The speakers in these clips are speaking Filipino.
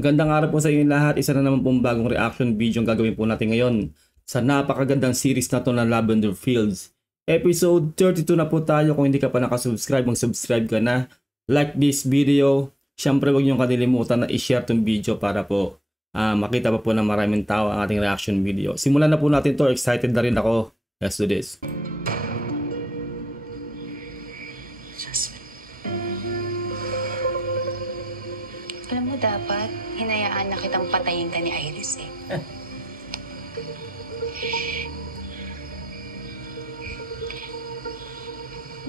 Magandang araw po sa inyo lahat. Isa na naman pong bagong reaction video ang gagawin po natin ngayon sa napakagandang series na to na Lavender Fields. Episode 32 na po tayo. Kung hindi ka pa nakasubscribe, mag-subscribe ka na. Like this video. Siyempre huwag niyong kalilimutan na i-share tong video para po makita pa po ng maraming tao ang ating reaction video. Simulan na po natin to. Excited na rin ako. Let's do this. Alam mo, dapat hinayaan na kitang patayin ka ni Iris eh.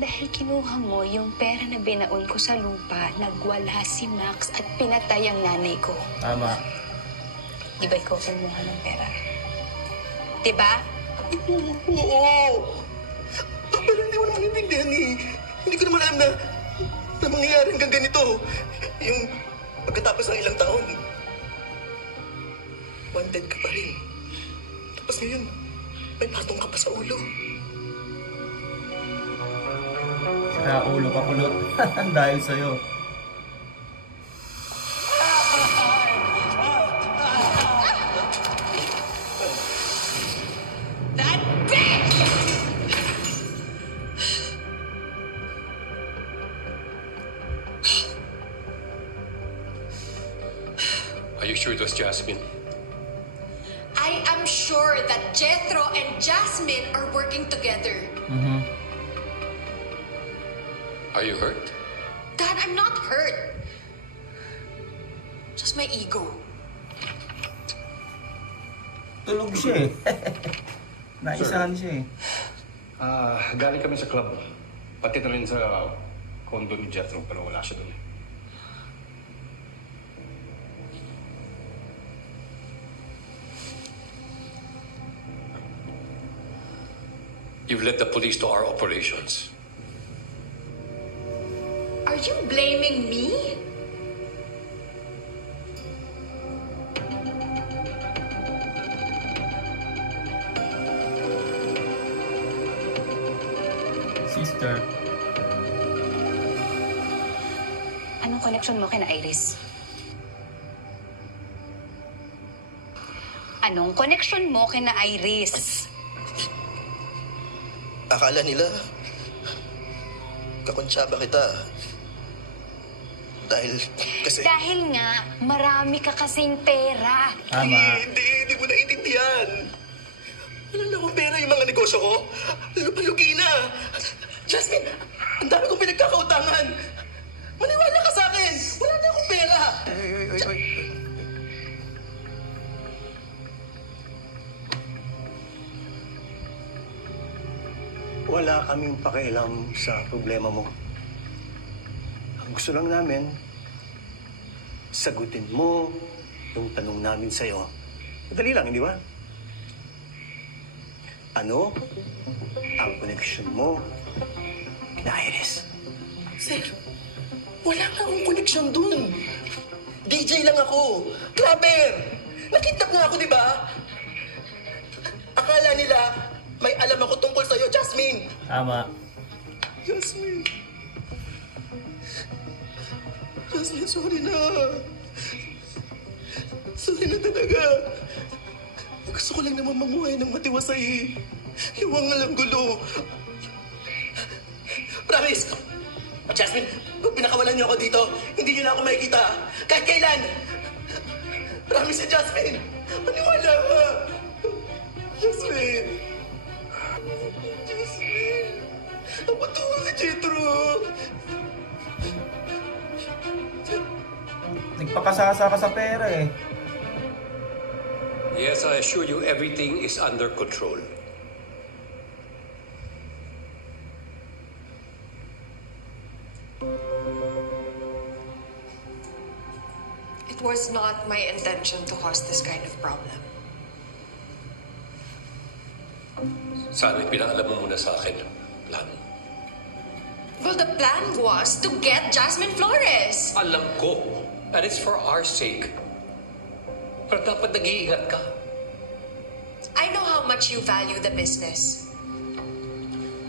Dahil kinuha mo yung pera na binaon ko sa lupa, nagwala si Max at pinatay ang nanay ko. Tama. Di ba ikaw kumuha ng pera? Di ba? Oo. Pero hindi mo naman intindihan eh. Hindi ko naman alam na mangyayari hanggang ganito. Yung pagkatapos ng ilang taon, wanted ka pa rin. Tapos ngayon, may patong ka pa sa ulo. Sira ulo ka pulot. Dahil sa'yo. That bitch! Are you sure it was Jasmine? I am sure that Jethro and Jasmine are working together. Are you hurt? Dad, I'm not hurt. Just my ego. Tulog siya eh. Naisahan siya eh. Galing kami sa club. Pati na rin sa condo ni Jethro, pero wala siya doon. You've led the police to our operations. Are you blaming me? Sister. Anong connection mo kina Iris? Anong connection mo kina Iris? Akala nila, kakonsyaba kita. Dahil nga, marami ka kasing pera. Tama. Hindi mo naiintindihan. Wala na akong pera yung mga negosyo ko. Lupalugi na. Jasmine, ang dami kong pinagkakautangan. Maniwala ka sa akin. Wala na akong pera. Wala kaming pakialam sa problema mo. Ang gusto lang namin, sagutin mo yung tanong namin sa'yo. Madali lang, hindi ba? Ano ang connection mo kina Iris? Sir, wala nga akong koneksyon dun. DJ lang ako. Clubber. Nakidnap nga ako, di ba? Akala nila may alam ako tungkol sa'yo, Jasmine. Tama. Jasmine, sorry na. Sorry na talaga. Gusto ko lang naman mamuhay ng matiwasay. Iwang nga lang gulo. Promise! Jasmine, kung pinakawalan niyo ako dito, hindi niyo na ako makikita. Kahit kailan! Promise, Jasmine! Maniwala ka! Jasmine! Jasmine! Ang patuwa si Jethro! Nagpakasasa ka sa pera eh. Yes, I assure you everything is under control. It was not my intention to cause this kind of problem. Sana pinaalam mo muna sa akin ang plan. Well, the plan was to get Jasmine Flores. Alam ko. And it's for our sake. Pero dapat nag-iingat ka. I know how much you value the business.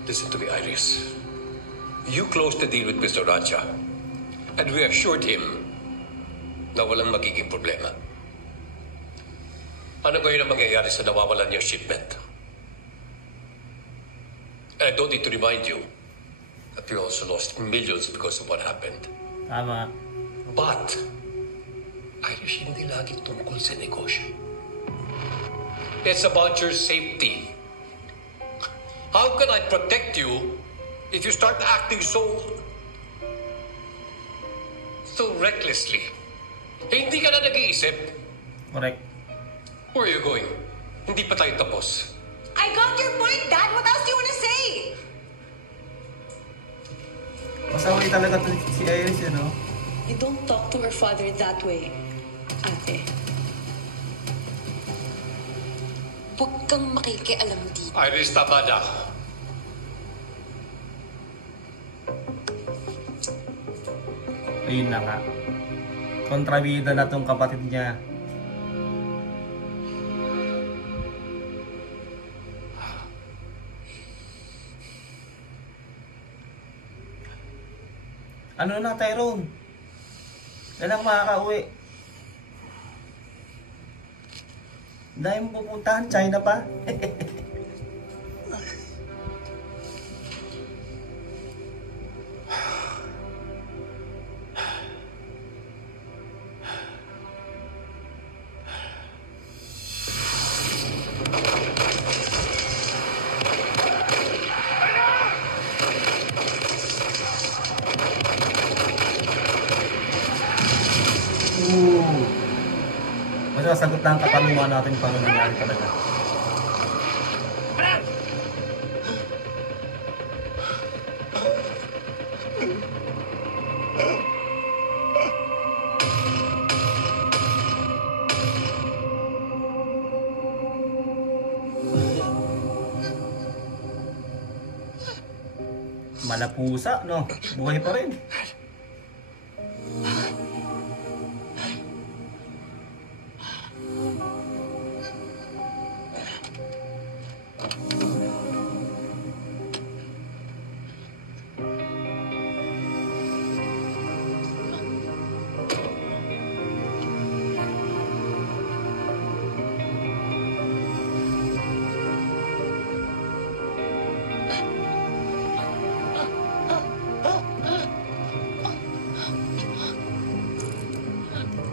Listen to me, Iris. You closed the deal with Mr. Raja, and we assured him na walang magiging problema. Ano ngayon ang mangyayari sa nawawalan niyong shipment? And I don't need to remind you that we also lost millions because of what happened. Tama. But, Irish, hindi lagi tungkol sa negosyo. It's about your safety. How can I protect you if you start acting so recklessly? Eh, hindi ka na nag-iisip. Correct. Where are you going? Hindi pa tayo tapos. I got your point, Dad. What else do you want to say? Masaway talaga to si Iris, no? You don't talk to her father that way, ate. Huwag kang makikialam dito. Iris, tama na. Ayun na nga. Kontrabida na tong kapatid niya. Ano na, Tyrone? Kailang makaka-uwi? Dahil mo pupuntahan, China pa? Masasagot na ang katanungan natin paano nangyari talaga. Malapusa, no? Buhay pa rin.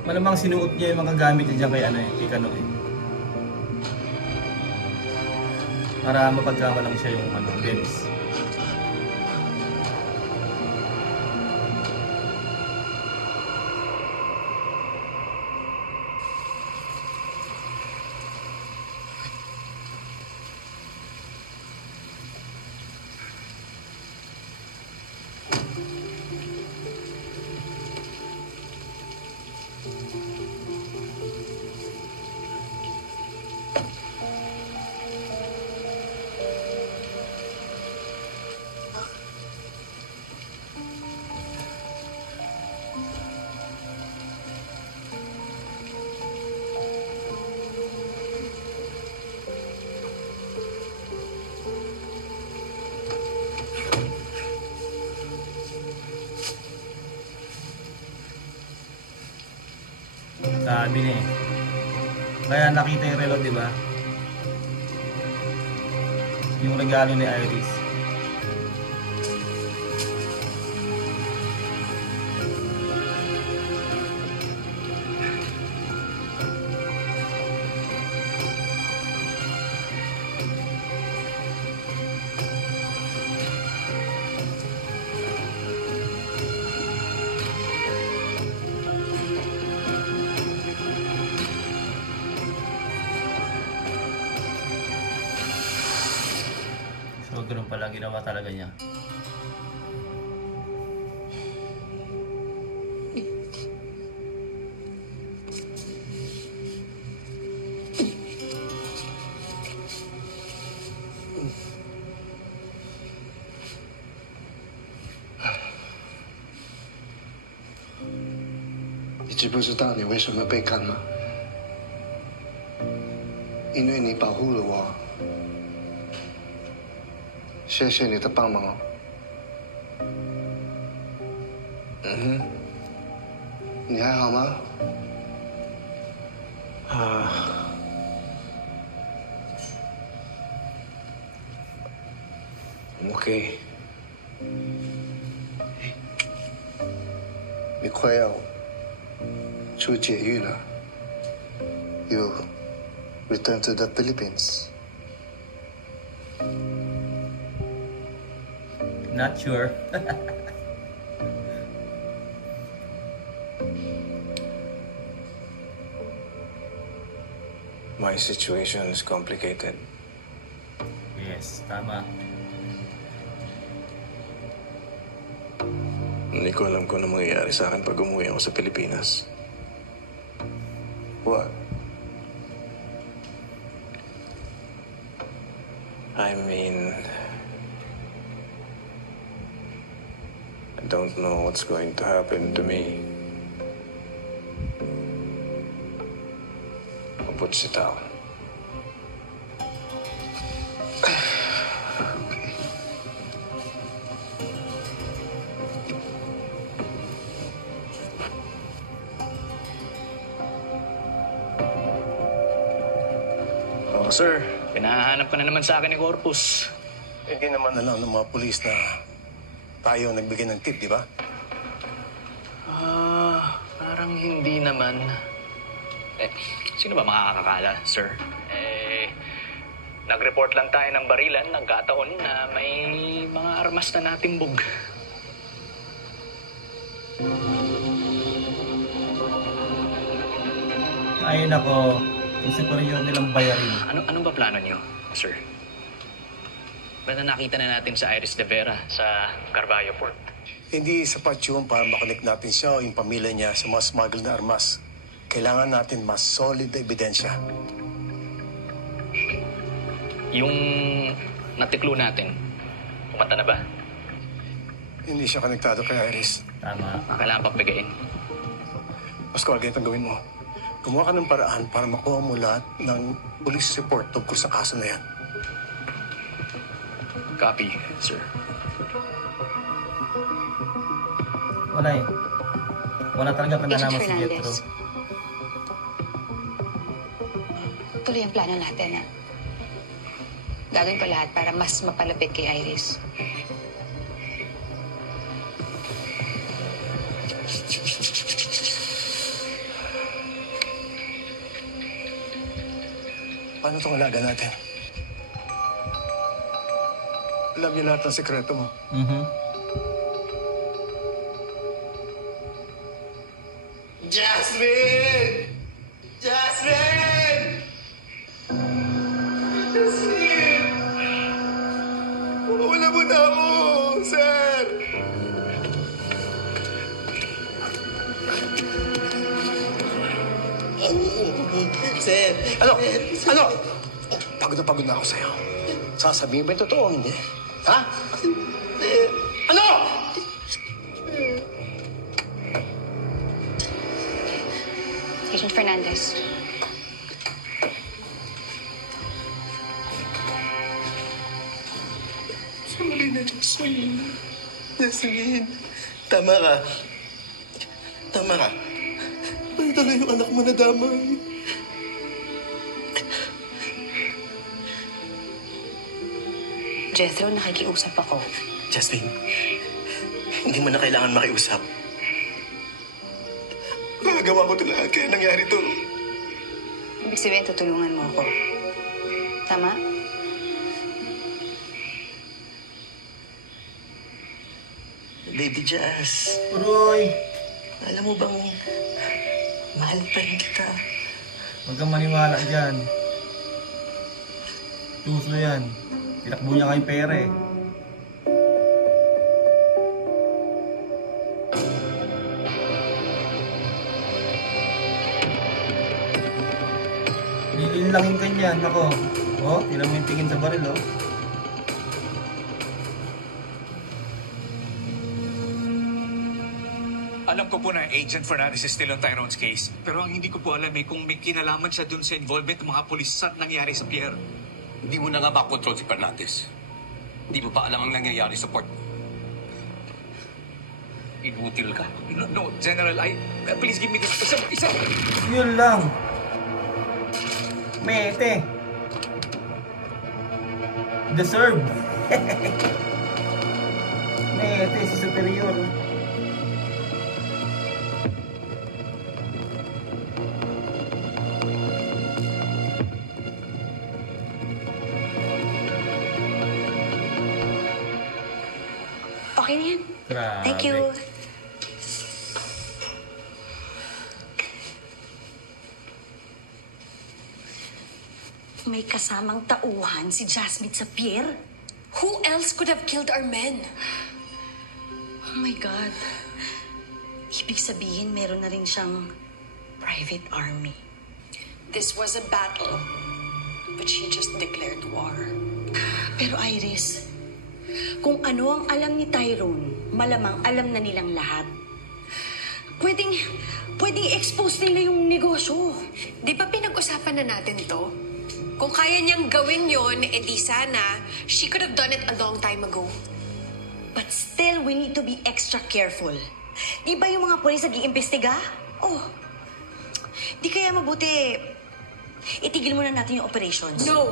Malamang sinuot niya yung mga gamit niya dyan kay kay Kano eh. Para mapagkamalang siya yung Dennis. Sabi niya eh. Kaya nakita yung relo, di ba? Yung regalo ni Iris. So, ganun pala ginawa talaga niya.你知不知道你为什么被干吗？因为你保护了我。谢谢你的帮忙。嗯哼。你还好吗？I'm okay. 你快要出监狱了。You return to the Philippines. Not sure. My situation is complicated. Yes, tama. Hindi ko alam kung ano mangyayari sa akin pag umuwi ako sa Pilipinas. What? I mean, I don't know what's going to happen to me. Mabuti si tao. Oh, sir. Pinahanap ka na naman sa akin ni Corpus. Hindi naman alam ng mga pulis na tayo nagbigay ng tip, di ba? Parang hindi naman. Sino ba makakakala, sir? Nag-report lang tayo ng barilan, nagkataon na may mga armas na natimbog. Ay nako, yung superior nilang bayarin. Anong ba plano niyo, sir? Ba't na nakita na natin sa Iris de Vera sa Carvalho Port? Hindi sapat yun para makonect natin siya o yung pamilya niya sa mga smuggled na armas. Kailangan natin mas solid na ebidensya. Yung natiklo natin, kumanta na ba? Hindi siya konektado kay Iris. Tama. Kailangan pang bigayin. Pascual, ganito ang gawin mo. Gumawa ka ng paraan para makuha mo lahat ng police report tungkol sa kaso na yan. Copy, sir. Wala eh. Wala talaga Agent panalaman si Jetro. Fernandez. Tuloy ang plano natin, ha? Gagawin ko lahat para mas mapalapit kay Iris. Paano itong alaga natin? Alam niya lahat ng sekreto mo. Jasmine! Jasmine! Jasmine! Wala mo na ako, sir! Sir! Ano? Ano? Pagod na ako sa'yo. Sasabihin ba yung totoo o hindi? Ha? Ano? Agent Fernandez. Sorry na, Jasmine. Jasmine. Tama ka. Tama ka. Paano talaga yung anak mo na damay? Jethro, nakikiusap ako. Jasmine, hindi mo na kailangan makiusap. Magagawa ko ito lahat kaya nangyari to. Ibig sabihin, tutulungan mo ako. Tama? Baby Jazz, Uroy! alam mo bang mahal pa rin kita? Huwag kang maniwala dyan. Tuso yan. Tinakbo niya kay pera eh. Lilinlangin ka niyan, ako. Oh, tinan mo yung tingin sa baril, oh. Alam ko po na Agent Fernandez is still on Tyrone's case. Pero ang hindi ko po alam kung may kinalaman siya dun sa involvement ng mga polis sa nangyari sa Pierre. Hindi mo na nga makontrol si Fernandez. Hindi mo pa alam ang nangyayari sa port. inutil ka. No, General, please give me this. Isa. Yun lang. Mete. Deserve. Mete si Superior. Okay na yan. Grabe. Thank you. May kasamang tauhan si Jasmine sa pier. Who else could have killed our men? Oh my God. Ibig sabihin, meron na rin siyang private army. This was a battle, but she just declared war. Pero Iris, kung ano ang alam ni Tyrone, malamang alam na nilang lahat. Pwedeng expose nila yung negosyo. Di ba pinag-usapan na natin to? Kung kaya niyang gawin yon, edi sana, she could have done it a long time ago. But still, we need to be extra careful. Di ba yung mga polis nag-iimbestiga? Oh, di kaya mabuti itigil muna natin yung operations. No!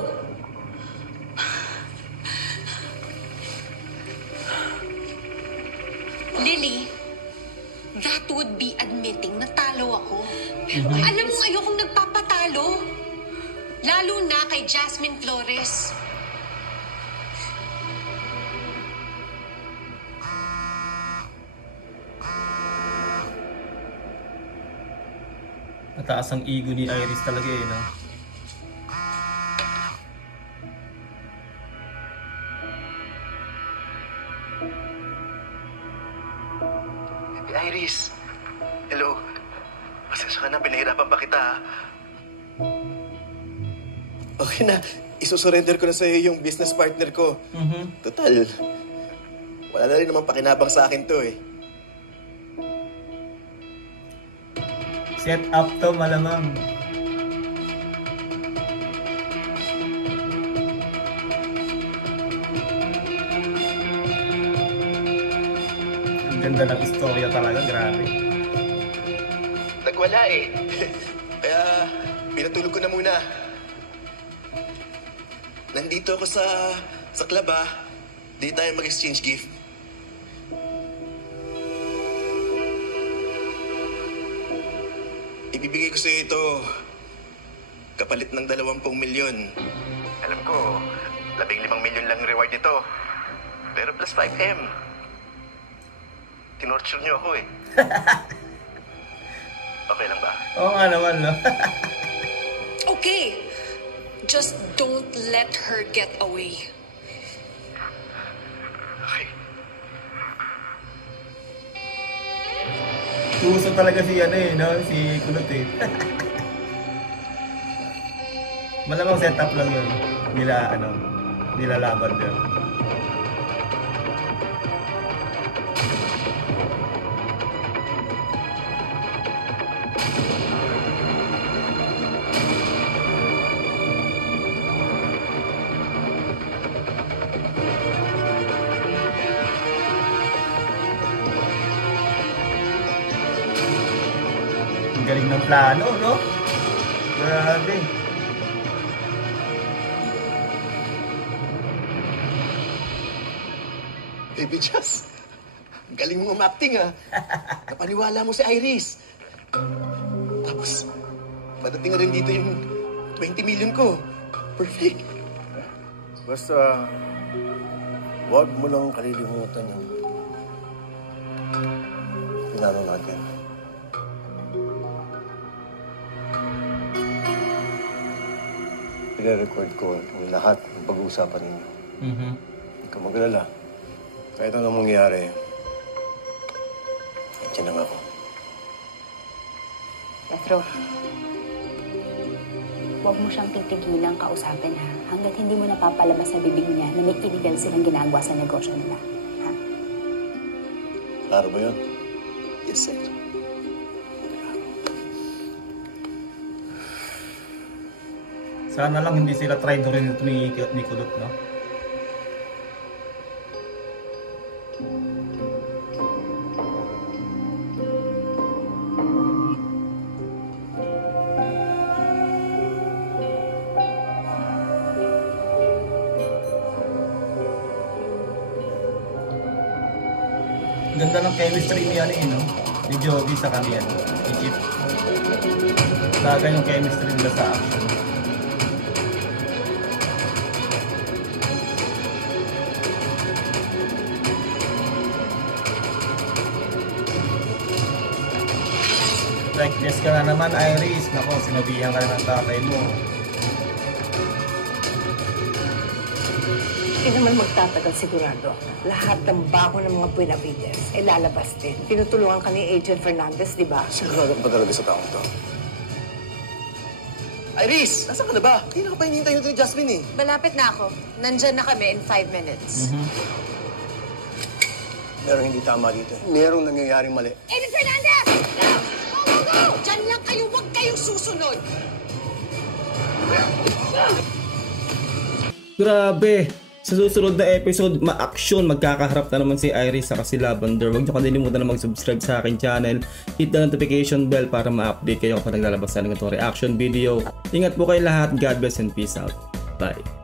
Lily, that would be admitting na talo ako. Pero alam mo, ayokong nagpapatalo. Lalo na kay Jasmine Flores. Mataas ang ego ni Iris talaga eh, no? Iris, hello. Pasensya ka na, pinahirapan pa kita. Okay na, isusurrender ko na sa'yo yung business partner ko. Total, wala na rin naman pakinabang sa akin to eh. Set up to malamang. Ang ganda ng istorya talaga, grabe. Nagwala eh. Kaya pinatulog ko na muna. Nandito ako sa club ah. Di tayo mag-exchange gift. Ibibigay ko sa'yo ito kapalit ng 20 milyon. Alam ko, 15 milyon lang reward nito. Pero plus 5M. Tinorture niyo ako eh. Okay lang ba? Oo nga naman, no? Okay. Just don't let her get away. Okay. Gusto talaga si no? Si Kulot eh. Malamang setup lang yun. Nilalaban yun. Galing ng plano, no? Grabe. Baby Jazz, galing mong umacting ah. Napaniwala mo si Iris. Tapos, padating na rin dito yung 20 million ko. Perfect. Basta, huwag mo lang kalilimutan yung pinano natin. I-record ko ang lahat ng pag-uusapan ninyo. Hindi ka mag-alala. Kahit anong mangyari, nandiyan lang ako. Jethro, huwag mo siyang titigilang kausapin, ha? Hanggat hindi mo napapalabas sa bibig niya na may illegal silang ginagawa sa negosyo nila. Ha? Klaro ba yun? Yes, sir. Sana lang hindi sila traitor rin ito ni Kulot, no? Ganda ng chemistry ni ano no? Ni Jody sa kanya, ni Chip. Bagay yung chemistry nila sa action. Like this ka na naman, Iris. Nako, sinabihan ka na ng tatay mo. Hindi naman magtatagal sigurado. Lahat ng bako ng mga Buenavides ay lalabas din. Tinutulungan ka ni Agent Fernandez, di ba? Sigurado ka ba talaga sa taong to? Iris! Nasaan ka na ba? Kailan ka pa hinihintay nito ni Jasmine eh? Malapit na ako. Nandyan na kami in 5 minutes. Merong hindi tama dito. Merong nangyayaring mali. Agent Fernandez! Go! Diyan lang kayo, huwag kayong susunod! Grabe! Sa susunod na episode, ma-action, magkakaharap na naman si Iris sa si Lavender. Huwag nyo kalilimutan na mag-subscribe sa akin channel. Hit the notification bell para ma-update kayo kapag naglalabas na ng reaction video. Ingat po kayo lahat. God bless and peace out. Bye!